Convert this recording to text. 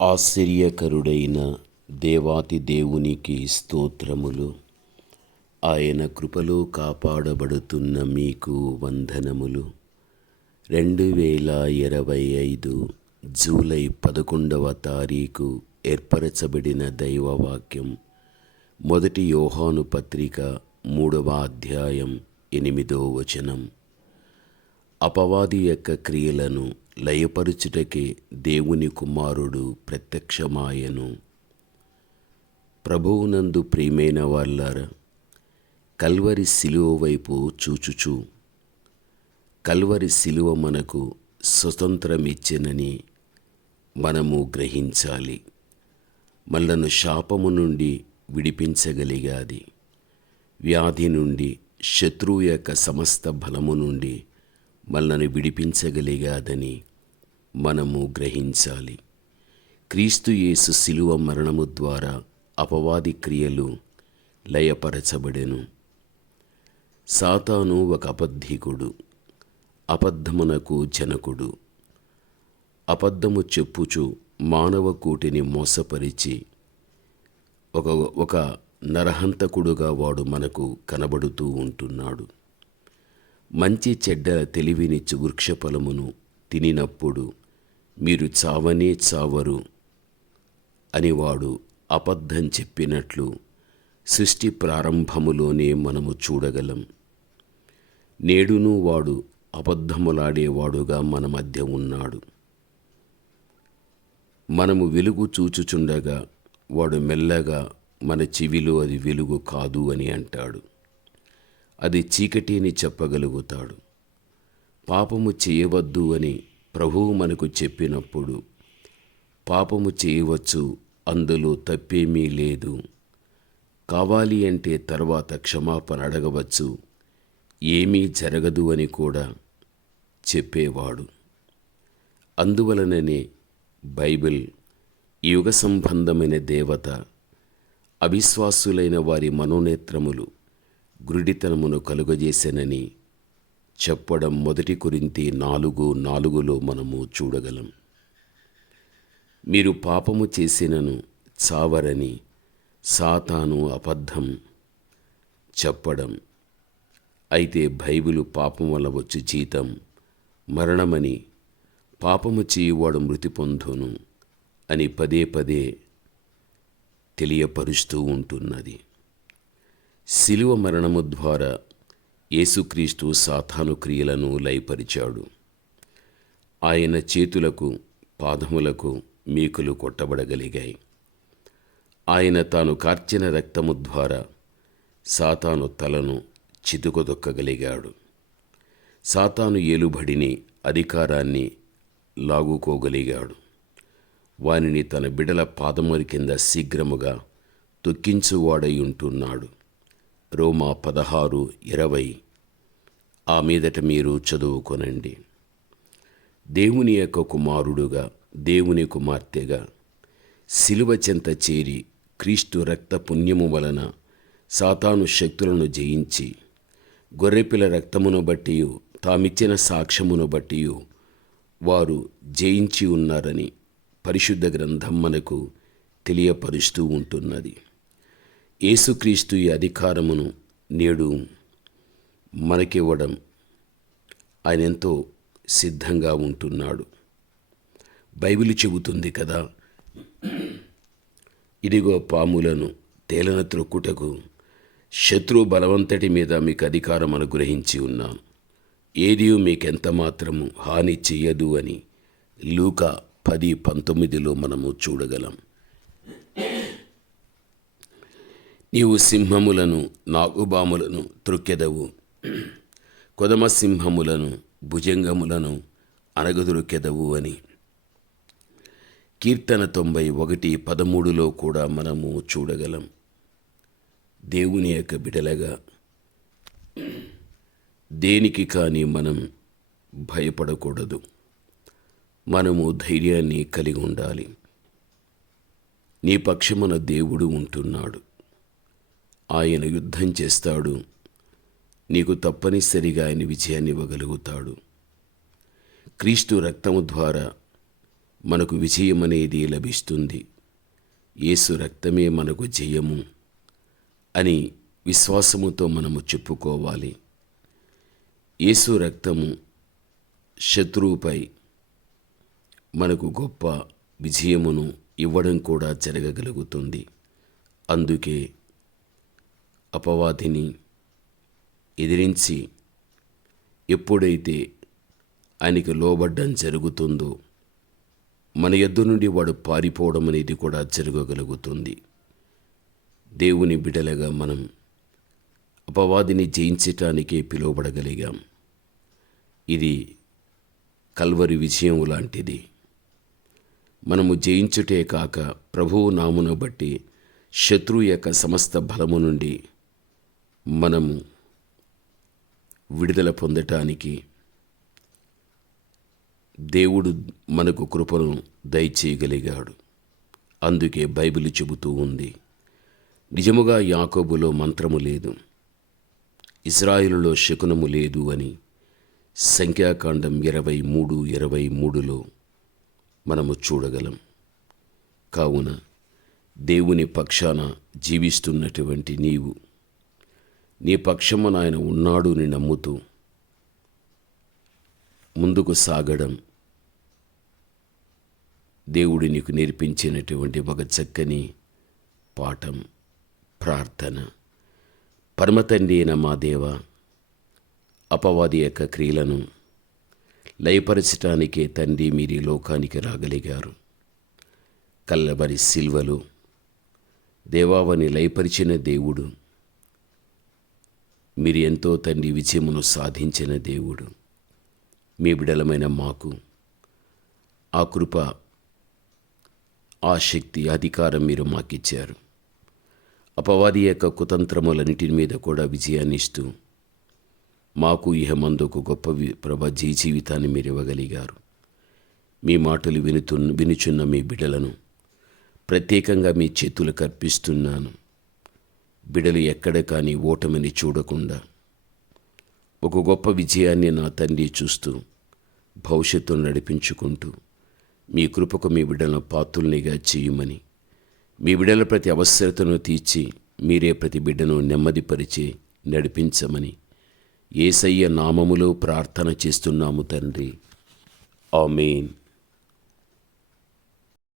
ఆశ్చర్యకరుడైన దేవాతి దేవునికి స్తోత్రములు. ఆయన కృపలో కాపాడబడుతున్న మీకు వందనములు. రెండు వేల ఇరవై ఐదు జూలై పదకొండవ తారీఖు ఏర్పరచబడిన దైవవాక్యం. మొదటి యోహాను పత్రిక మూడవ అధ్యాయం ఎనిమిదో వచనం. అపవాది యొక్క క్రియలను లయపరుచుటకే దేవుని కుమారుడు ప్రత్యక్షమాయను. ప్రభువునందు ప్రియమైన వాళ్ళారా కల్వరి శిలువ వైపు చూచుచు. కల్వరి శిలువ మనకు స్వతంత్రమిచ్చినని మనము గ్రహించాలి. మనను శాపము నుండి విడిపించగలిగాది. వ్యాధి నుండి శత్రువు యొక్క సమస్త బలము నుండి మనల్ని విడిపించగలిగాదని మనము గ్రహించాలి. క్రీస్తు యేసు శిలువ మరణము ద్వారా అపవాది క్రియలు లయపరచబడెను. సాతాను ఒక అబద్ధికుడు అబద్ధమునకు జనకుడు. అబద్ధము చెప్పుచు మానవ కూటిని మోసపరిచి ఒక ఒక నరహంతకుడుగా వాడు మనకు కనబడుతూ ఉంటున్నాడు. మంచి చెడ్డల వృక్ష ఫలమును తినినప్పుడు మీరు చావనే చావరు అని వాడు అబద్ధం చెప్పినట్లు సృష్టి ప్రారంభములోనే మనము చూడగలం. నేడును వాడు అబద్ధములాడేవాడుగా మన మధ్య ఉన్నాడు. మనము వెలుగు చూచుచుండగా వాడు మెల్లగా మన చెవిలో అది వెలుగు కాదు అని అంటాడు. అది చీకటి అని చెప్పగలుగుతాడు. పాపము చేయవద్దు అని ప్రభువు మనకు చెప్పినప్పుడు పాపము చేయవచ్చు అందులో తప్పేమీ లేదు. కావాలి అంటే తర్వాత క్షమాపణ అడగవచ్చు ఏమీ జరగదు అని కూడా చెప్పేవాడు. అందువలననే బైబిల్ యుగ సంబంధమైన దేవత అవిశ్వాసులైన వారి మనోనేత్రములు గురుడితనమును కలుగజేసెనని చెప్పడం మొదటి కురింతి నాలుగు నాలుగులో మనము చూడగలం. మీరు పాపము చేసినను చావరని సాతాను అబద్ధం చెప్పడం. అయితే బైబిలు పాపం వల్ల వచ్చి జీతం మరణమని పాపము చేయువాడు మృతి పొందును అని పదే పదే తెలియపరుస్తూ ఉంటున్నది. శిలువ మరణము ద్వారా యేసుక్రీస్తు సాతాను క్రియలను లయపరిచాడు. ఆయన చేతులకు పాదములకు మీకులు కొట్టబడగలిగాయి. ఆయన తాను కార్చిన రక్తము ద్వారా సాతాను తలను చితుకుదొక్కగలిగాడు. సాతాను ఏలుబడిని అధికారాన్ని లాగుకోగలిగాడు. వానిని తన బిడల పాదముల కింద శీఘ్రముగా తొక్కించువాడై ఉంటున్నాడు. రోమా పదహారు ఇరవై. ఆ మీదట మీరు చదువుకొనండి. దేవుని యొక్క కుమారుడుగా దేవుని కుమార్తెగా శిలువ చెంత చేరి క్రీస్తు రక్త పుణ్యము వలన సాతాను శక్తులను జయించి గొర్రెపిల్ల రక్తమును బట్టి తామిచ్చిన సాక్ష్యమును బట్టి వారు జయించి ఉన్నారని పరిశుద్ధ గ్రంథం మనకు తెలియపరుస్తూ ఉంటున్నది. యేసుక్రీస్తు ఈ అధికారమును నేడు మనకివ్వడం ఆయన ఎంతో సిద్ధంగా ఉంటున్నాడు. బైబిల్ చెబుతుంది కదా ఇదిగో పాములను తేలన త్రొక్కుటకు శత్రు బలవంతటి మీద మీకు అధికారం అనుగ్రహించి ఉన్నాను ఏది మీకెంత మాత్రము హాని చెయ్యదు అని లూక పది పంతొమ్మిదిలో మనము చూడగలం. నీవు సింహములను నాగుబాములను త్రొక్కెదవు. కొదమ సింహములను భుజంగములను అనగదురుకెదవు అని. కీర్తన తొంభై ఒకటి పదమూడులో కూడా మనము చూడగలం. దేవుని యొక్క బిడలగా. దేనికి కానీ మనం భయపడకూడదు. మనము ధైర్యాన్ని కలిగి ఉండాలి. నీ పక్షమున దేవుడు ఉంటున్నాడు. ఆయన యుద్ధం చేస్తాడు. నీకు తప్పనిసరిగా ఆయన విజయాన్ని ఇవ్వగలుగుతాడు. క్రీస్తు రక్తము ద్వారా మనకు విజయం అనేది లభిస్తుంది. యేసు రక్తమే మనకు జయము అని విశ్వాసముతో మనము చెప్పుకోవాలి. యేసు రక్తము శత్రువుపై మనకు గొప్ప విజయమును ఇవ్వడం కూడా జరగగలుగుతుంది. అందుకే అపవాదిని ఎదిరించి ఎప్పుడైతే ఆయనకి లోబడ్డం జరుగుతుందో మన ఎద్దు నుండి వాడు పారిపోవడం అనేది కూడా జరగగలుగుతుంది. దేవుని బిడలగా మనం అపవాదిని జయించటానికే పిలువబడగలిగాం. ఇది కల్వరి విజయం లాంటిది. మనము జయించుటే కాక ప్రభువు నామును బట్టి శత్రువు యొక్క సమస్త బలము నుండి మనము విడుదల పొందటానికి దేవుడు మనకు కృపను దయచేయగలిగాడు. అందుకే బైబిల్ చెబుతూ ఉంది నిజముగా యాకోబులో మంత్రము లేదు ఇజ్రాయిలులో శకునము లేదు అని సంఖ్యాకాండం ఇరవై మూడు ఇరవై మూడులో మనము చూడగలం. కావున దేవుని పక్షాన జీవిస్తున్నటువంటి నీవు నీ పక్షమున ఆయన ఉన్నాడు అని నమ్ముతూ ముందుకు సాగడం దేవుడు నీకు నేర్పించినటువంటి ఒక చక్కని పాఠం ప్రార్థన. పరమతండ్రి అయిన మా దేవ అపవాది యొక్క క్రియలను లయపరచటానికే తండ్రి మీరు ఈ లోకానికి రాగలిగారు. కల్లబరి సిల్వలు దేవావని లయపరిచిన దేవుడు మీరు ఎంతో తండ్రి విజయమును సాధించిన దేవుడు. మీ బిడలమైన మాకు ఆ కృప ఆ శక్తి అధికారం మీరు మాకిచ్చారు. అపవాది యొక్క కుతంత్రములన్నిటి మీద కూడా విజయాన్ని ఇస్తూ మాకు ఇహమందుకు గొప్ప వి- ప్రభ జీ జీవితాన్ని మీరు ఇవ్వగలిగారు. మీ మాటలు వినుతు వినుచున్న మీ బిడలను ప్రత్యేకంగా మీ చేతులకు అర్పిస్తున్నాను బిడలు ఎక్కడ కానీ ఓటమిని చూడకుండా ఒక గొప్ప విజయాన్ని నా తండ్రి చూస్తూ భవిష్యత్తును నడిపించుకుంటూ మీ కృపకు మీ బిడ్డలను పాత్రుల్నిగా చేయమని మీ బిడ్డల ప్రతి అవసరతను తీర్చి మీరే ప్రతి బిడ్డను నెమ్మదిపరిచి నడిపించమని ఏసయ్య నామములో ప్రార్థన చేస్తున్నాము తండ్రి. ఆమెన్.